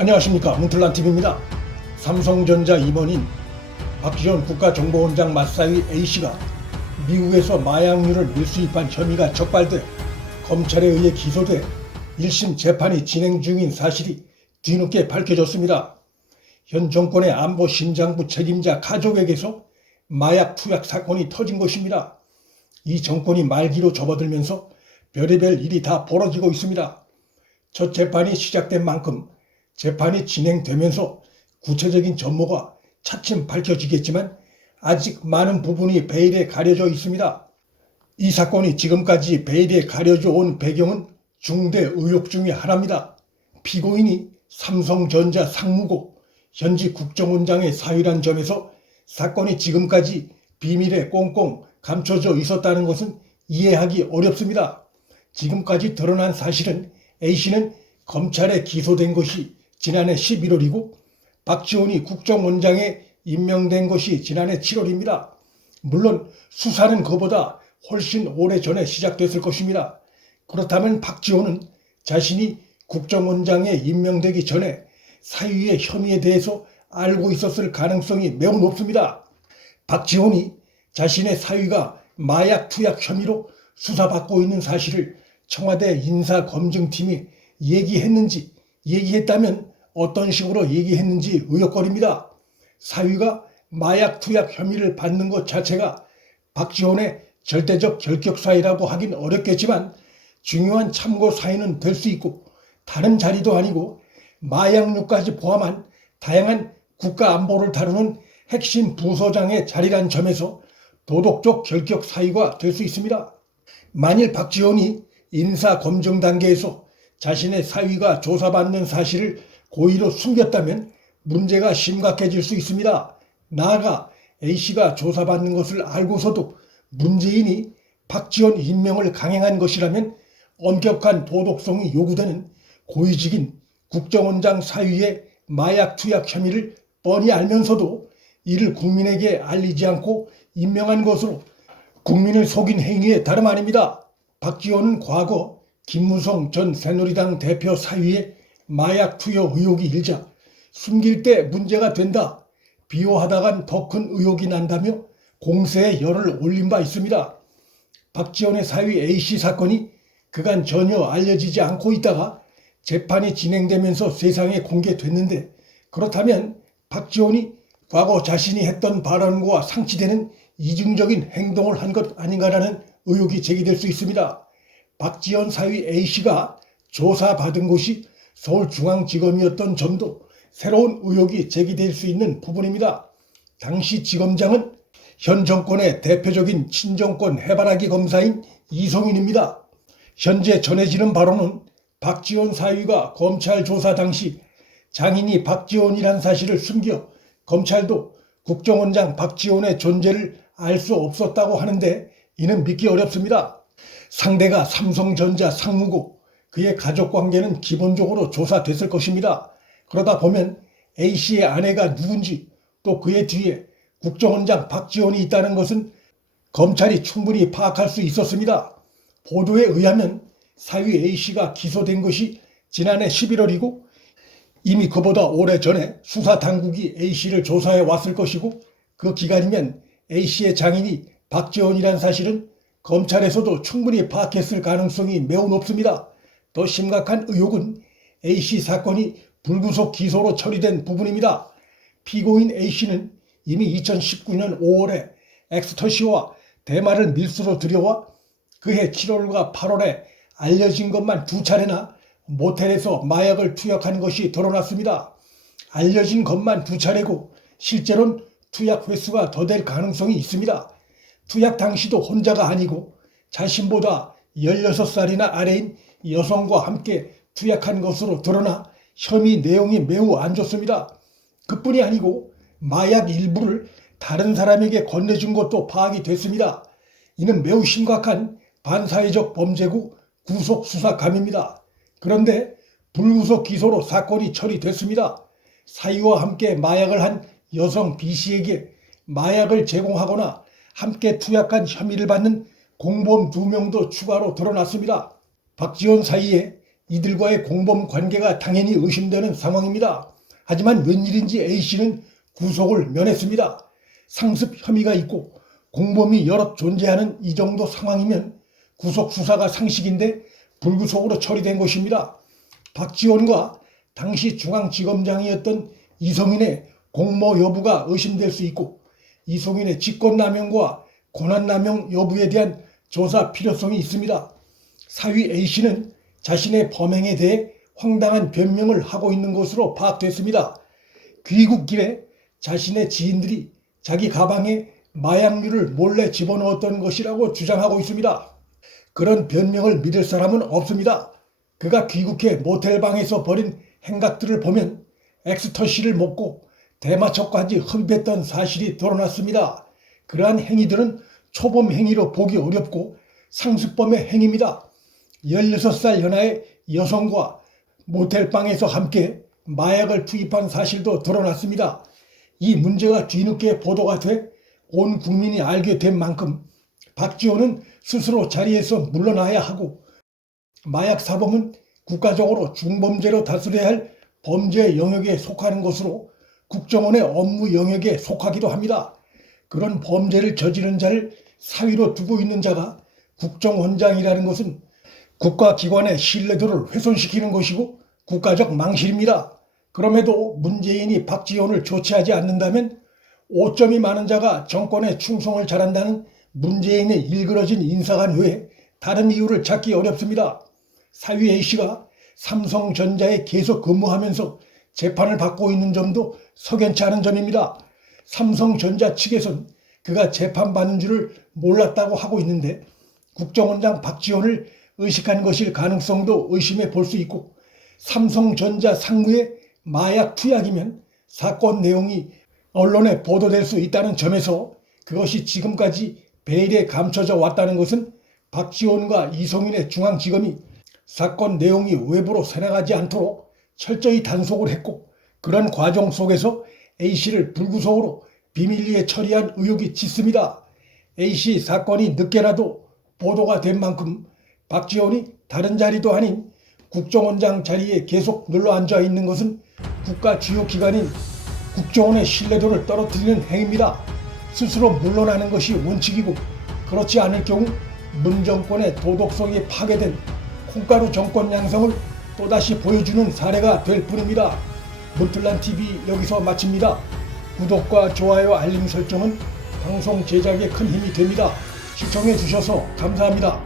안녕하십니까, 문틀란TV입니다. 삼성전자 임원인 박지원 국가정보원장 맞사위 A씨가 미국에서 마약류를 밀수입한 혐의가 적발돼 검찰에 의해 기소돼 1심 재판이 진행 중인 사실이 뒤늦게 밝혀졌습니다. 현 정권의 안보심장부 책임자 가족에게서 마약 투약 사건이 터진 것입니다. 이 정권이 말기로 접어들면서 별의별 일이 다 벌어지고 있습니다. 첫 재판이 시작된 만큼 재판이 진행되면서 구체적인 전모가 차츰 밝혀지겠지만 아직 많은 부분이 베일에 가려져 있습니다. 이 사건이 지금까지 베일에 가려져 온 배경은 중대 의혹 중의 하나입니다. 피고인이 삼성전자 상무고 현직 국정원장의 사위란 점에서 사건이 지금까지 비밀에 꽁꽁 감춰져 있었다는 것은 이해하기 어렵습니다. 지금까지 드러난 사실은 A씨는 검찰에 기소된 것이 지난해 11월이고 박지원이 국정원장에 임명된 것이 지난해 7월입니다. 물론 수사는 그보다 훨씬 오래전에 시작됐을 것입니다. 그렇다면 박지원은 자신이 국정원장에 임명되기 전에 사위의 혐의에 대해서 알고 있었을 가능성이 매우 높습니다. 박지원이 자신의 사위가 마약 투약 혐의로 수사받고 있는 사실을 청와대 인사검증팀이 얘기했는지, 얘기했다면 어떤 식으로 얘기했는지 의혹거립니다. 사위가 마약 투약 혐의를 받는 것 자체가 박지원의 절대적 결격사유라고 하긴 어렵겠지만 중요한 참고 사유는 될 수 있고 다른 자리도 아니고 마약류까지 포함한 다양한 국가 안보를 다루는 핵심 부서장의 자리란 점에서 도덕적 결격 사유가 될 수 있습니다. 만일 박지원이 인사검증 단계에서 자신의 사위가 조사받는 사실을 고의로 숨겼다면 문제가 심각해질 수 있습니다. 나아가 A씨가 조사받는 것을 알고서도 문재인이 박지원 임명을 강행한 것이라면 엄격한 도덕성이 요구되는 고위직인 국정원장 사위의 마약 투약 혐의를 뻔히 알면서도 이를 국민에게 알리지 않고 임명한 것으로 국민을 속인 행위에 다름 아닙니다. 박지원은 과거 김무성 전 새누리당 대표 사위의 마약 투여 의혹이 일자 숨길 때 문제가 된다, 비호하다간 더 큰 의혹이 난다며 공세에 열을 올린 바 있습니다. 박지원의 사위 A씨 사건이 그간 전혀 알려지지 않고 있다가 재판이 진행되면서 세상에 공개됐는데, 그렇다면 박지원이 과거 자신이 했던 발언과 상치되는 이중적인 행동을 한 것 아닌가라는 의혹이 제기될 수 있습니다. 박지원 사위 A씨가 조사받은 곳이 서울중앙지검이었던 점도 새로운 의혹이 제기될 수 있는 부분입니다. 당시 지검장은 현 정권의 대표적인 친정권 해바라기 검사인 이성윤입니다. 현재 전해지는 바로는 박지원 사위가 검찰 조사 당시 장인이 박지원이란 사실을 숨겨 검찰도 국정원장 박지원의 존재를 알 수 없었다고 하는데 이는 믿기 어렵습니다. 상대가 삼성전자 상무고 그의 가족관계는 기본적으로 조사됐을 것입니다. 그러다 보면 A씨의 아내가 누군지 또 그의 뒤에 국정원장 박지원이 있다는 것은 검찰이 충분히 파악할 수 있었습니다. 보도에 의하면 사위 A씨가 기소된 것이 지난해 11월이고 이미 그보다 오래전에 수사당국이 A씨를 조사해 왔을 것이고 그 기간이면 A씨의 장인이 박지원이란 사실은 검찰에서도 충분히 파악했을 가능성이 매우 높습니다. 더 심각한 의혹은 A씨 사건이 불구속 기소로 처리된 부분입니다. 피고인 A씨는 이미 2019년 5월에 엑스터시와 대마를 밀수로 들여와 그해 7월과 8월에 알려진 것만 2차례나 모텔에서 마약을 투약한 것이 드러났습니다. 알려진 것만 2차례고 실제로는 투약 횟수가 더 될 가능성이 있습니다. 투약 당시도 혼자가 아니고 자신보다 16살이나 아래인 여성과 함께 투약한 것으로 드러나 혐의 내용이 매우 안 좋습니다. 그뿐이 아니고 마약 일부를 다른 사람에게 건네준 것도 파악이 됐습니다. 이는 매우 심각한 반사회적 범죄고 구속수사감입니다. 그런데 불구속 기소로 사건이 처리됐습니다. 사위와 함께 마약을 한 여성 B씨에게 마약을 제공하거나 함께 투약한 혐의를 받는 공범 2명도 추가로 드러났습니다. 박지원 사위에 이들과의 공범 관계가 당연히 의심되는 상황입니다. 하지만 웬일인지 A씨는 구속을 면했습니다. 상습 혐의가 있고 공범이 여럿 존재하는 이 정도 상황이면 구속 수사가 상식인데 불구속으로 처리된 것입니다. 박지원과 당시 중앙지검장이었던 이성윤의 공모 여부가 의심될 수 있고 이성윤의 직권남용과 권한남용 여부에 대한 조사 필요성이 있습니다. 사위 A씨는 자신의 범행에 대해 황당한 변명을 하고 있는 것으로 파악됐습니다. 귀국길에 자신의 지인들이 자기 가방에 마약류를 몰래 집어넣었던 것이라고 주장하고 있습니다. 그런 변명을 믿을 사람은 없습니다. 그가 귀국해 모텔방에서 벌인 행각들을 보면 엑스터시를 먹고 대마초까지 흡입했던 사실이 드러났습니다. 그러한 행위들은 초범 행위로 보기 어렵고 상습범의 행위입니다. 16살 연하의 여성과 모텔방에서 함께 마약을 투입한 사실도 드러났습니다. 이 문제가 뒤늦게 보도가 돼 온 국민이 알게 된 만큼 박지원은 스스로 자리에서 물러나야 하고 마약 사범은 국가적으로 중범죄로 다스려야 할 범죄 영역에 속하는 것으로 국정원의 업무 영역에 속하기도 합니다. 그런 범죄를 저지른 자를 사위로 두고 있는 자가 국정원장이라는 것은 국가기관의 신뢰도를 훼손시키는 것이고 국가적 망실입니다. 그럼에도 문재인이 박지원을 조치하지 않는다면 5점이 많은 자가 정권에 충성을 잘한다는 문재인의 일그러진 인사관 외에 다른 이유를 찾기 어렵습니다. 사위 A씨가 삼성전자에 계속 근무하면서 재판을 받고 있는 점도 석연치 않은 점입니다. 삼성전자 측에선 그가 재판받는 줄을 몰랐다고 하고 있는데 국정원장 박지원을 의식한 것일 가능성도 의심해 볼 수 있고 삼성전자 상무의 마약 투약이면 사건 내용이 언론에 보도될 수 있다는 점에서 그것이 지금까지 베일에 감춰져 왔다는 것은 박지원과 이성윤의 중앙지검이 사건 내용이 외부로 새나가지 않도록 철저히 단속을 했고 그런 과정 속에서 A씨를 불구속으로 비밀리에 처리한 의혹이 짙습니다. A씨 사건이 늦게라도 보도가 된 만큼 박지원이 다른 자리도 아닌 국정원장 자리에 계속 눌러앉아 있는 것은 국가 주요 기관인 국정원의 신뢰도를 떨어뜨리는 행위입니다. 스스로 물러나는 것이 원칙이고 그렇지 않을 경우 문정권의 도덕성이 파괴된 콩가루 정권 양성을 또다시 보여주는 사례가 될 뿐입니다. 문틀란TV 여기서 마칩니다. 구독과 좋아요 알림 설정은 방송 제작에 큰 힘이 됩니다. 시청해 주셔서 감사합니다.